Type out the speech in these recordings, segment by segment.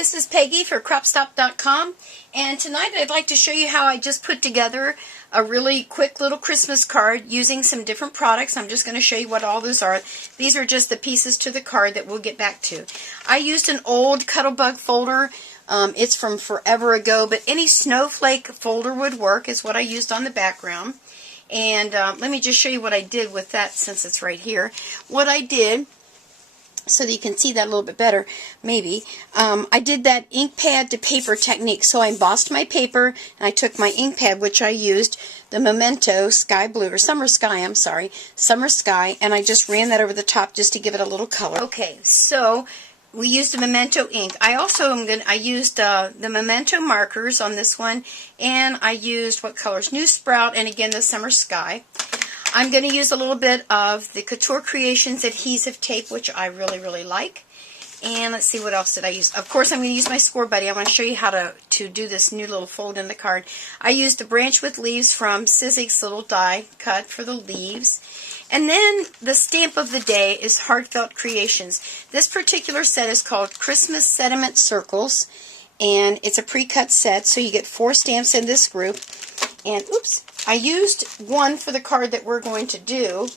this is Peggy for CropStop.com, and tonight I'd like to show you how I just put together a really quick little Christmas card using some different products. I'm just going to show you what all those are. These are just the pieces to the card that we'll get back to. I used an old Cuttlebug folder. It's from forever ago, but any snowflake folder would work is what I used on the background. And let me just show you what I did with that since it's right here. What I did, so that you can see that a little bit better, maybe, I did that ink pad to paper technique. So I embossed my paper, and I took my ink pad, which I used, the Memento Sky Blue, or Summer Sky, I'm sorry, Summer Sky, and I just ran that over the top just to give it a little color. Okay, so we used the Memento ink. I also I used the Memento markers on this one, and I used what colors? New Sprout, and again the Summer Sky. I'm going to use a little bit of the Couture Creations adhesive tape, which I really, really like. And let's see, what else did I use? Of course, I'm going to use my Score Buddy. I want to show you how to do this new little fold in the card. I used the Branch with Leaves from Sizzix's little die cut for the leaves. And then the stamp of the day is Heartfelt Creations. This particular set is called Christmas Sentiment Circles, and it's a pre-cut set, so you get 4 stamps in this group. And, oops, I used one for the card that we're going to do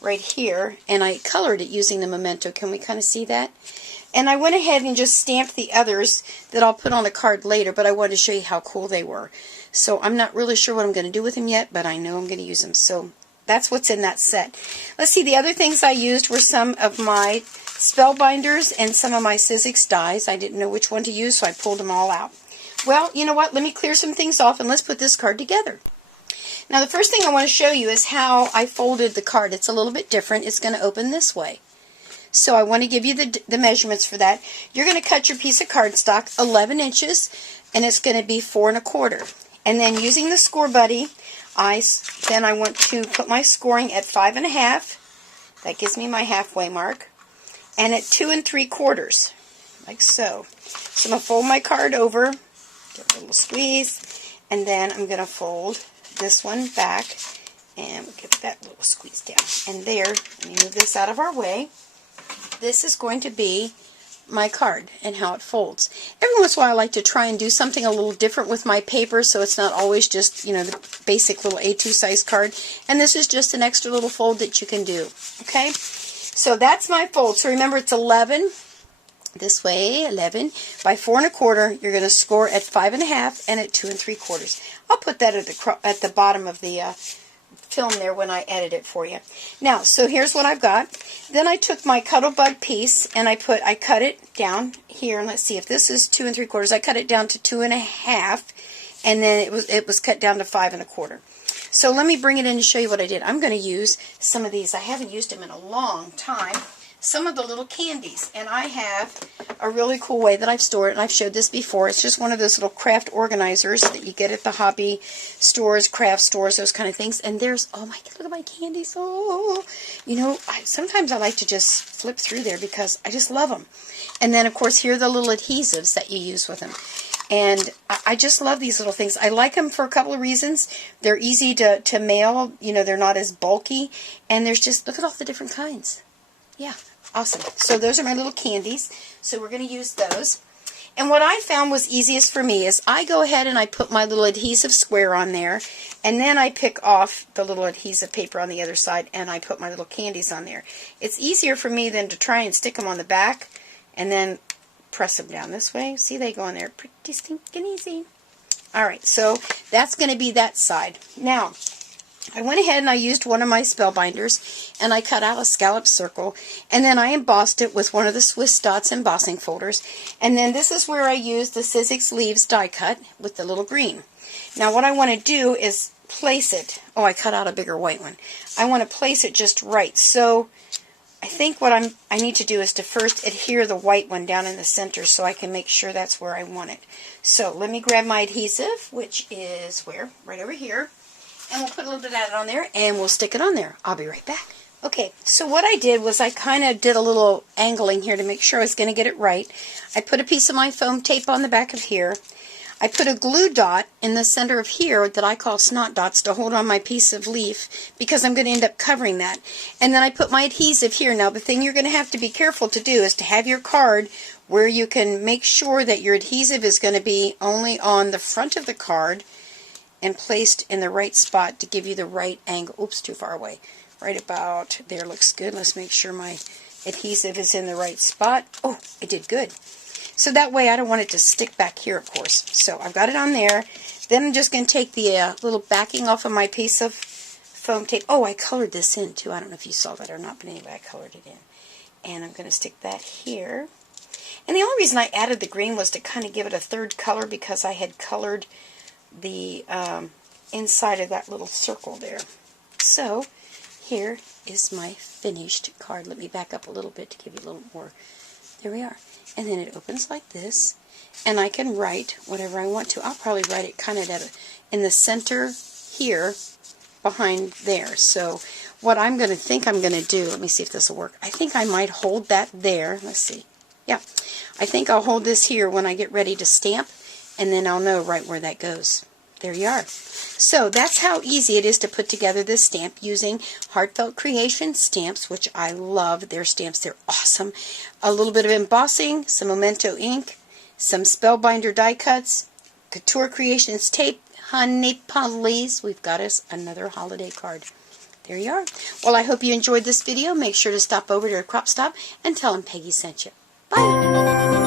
right here, and I colored it using the Memento. Can we kind of see that? And I went ahead and just stamped the others that I'll put on the card later, but I wanted to show you how cool they were. So I'm not really sure what I'm going to do with them yet, but I know I'm going to use them. So that's what's in that set. Let's see, the other things I used were some of my Spellbinders and some of my Sizzix dies. I didn't know which one to use, so I pulled them all out. Well, you know what? Let me clear some things off, and let's put this card together. Now, the first thing I want to show you is how I folded the card. It's a little bit different. It's going to open this way. So I want to give you the measurements for that. You're going to cut your piece of cardstock 11 inches, and it's going to be 4 1/4. And then using the Score Buddy, I want to put my scoring at 5 1/2. That gives me my halfway mark. And at 2 3/4, like so. So I'm going to fold my card over, give it a little squeeze, and then I'm going to fold this one back, and we'll give that little squeeze down. And there, let me move this out of our way. This is going to be my card and how it folds. Every once in a while I like to try and do something a little different with my paper, so it's not always just, you know, the basic little A2 size card. And this is just an extra little fold that you can do. Okay? So that's my fold. So remember, it's 11. This way, 11 by 4 1/4. You're going to score at 5 1/2 and at 2 3/4. I'll put that at the bottom of the film there when I edit it for you. Now, so here's what I've got. Then I took my Cuttlebug piece and I cut it down here. And let's see, if this is 2 3/4, I cut it down to 2 1/2, and then it was cut down to 5 1/4. So let me bring it in to show you what I did. I'm going to use some of these. I haven't used them in a long time. Some of the little candies, and I have a really cool way that I've stored it, and I've showed this before. It's just one of those little craft organizers that you get at the hobby stores, craft stores, those kind of things. And there's, oh my God, look at my candies. Oh, you know, sometimes I like to just flip through there because I just love them. And then, of course, here are the little adhesives that you use with them. And I just love these little things. I like them for a couple of reasons. They're easy to mail. You know, they're not as bulky. And there's just, look at all the different kinds. Yeah, awesome. So those are my little candies. So we're going to use those. And what I found was easiest for me is I go ahead and I put my little adhesive square on there, and then I pick off the little adhesive paper on the other side, and I put my little candies on there. It's easier for me than to try and stick them on the back and then press them down this way. See, they go on there pretty stinking easy. Alright, so that's going to be that side. Now, I went ahead and I used one of my Spellbinders, and I cut out a scallop circle, and then I embossed it with one of the Swiss Dots embossing folders. And then this is where I used the Sizzix Leaves die cut with the little green. Now what I want to do is place it. Oh, I cut out a bigger white one. I want to place it just right. So I think what I need to do is to first adhere the white one down in the center so I can make sure that's where I want it. So let me grab my adhesive, which is where? Right over here. And we'll put a little bit of that on there, and we'll stick it on there. I'll be right back. Okay, so what I did was I kind of did a little angling here to make sure I was going to get it right. I put a piece of my foam tape on the back of here. I put a glue dot in the center of here that I call snot dots to hold on my piece of leaf because I'm going to end up covering that. And then I put my adhesive here. Now the thing you're going to have to be careful to do is to have your card where you can make sure that your adhesive is going to be only on the front of the card and placed in the right spot to give you the right angle. Oops, too far away. Right about there looks good. Let's make sure my adhesive is in the right spot. Oh, it did good. So that way I don't want it to stick back here, of course. So I've got it on there. Then I'm just going to take the little backing off of my piece of foam tape. Oh, I colored this in too. I don't know if you saw that or not, but anyway, I colored it in. And I'm going to stick that here. And the only reason I added the green was to kind of give it a third color, because I had colored the inside of that little circle there. So here is my finished card. Let me back up a little bit to give you a little more. There we are. And then it opens like this, and I can write whatever I want to. I'll probably write it kind of in the center here behind there. So what I'm going to do, let me see if this will work. I think I might hold that there. Let's see. Yeah, I think I'll hold this here when I get ready to stamp, and then I'll know right where that goes. There you are. So that's how easy it is to put together this stamp using Heartfelt Creation stamps, which I love their stamps. They're awesome. A little bit of embossing, some Memento ink, some Spellbinder die cuts, Couture Creations tape. Honey police, we've got us another holiday card. There you are. Well, I hope you enjoyed this video. Make sure to stop over to CropStop and tell them Peggy sent you. Bye!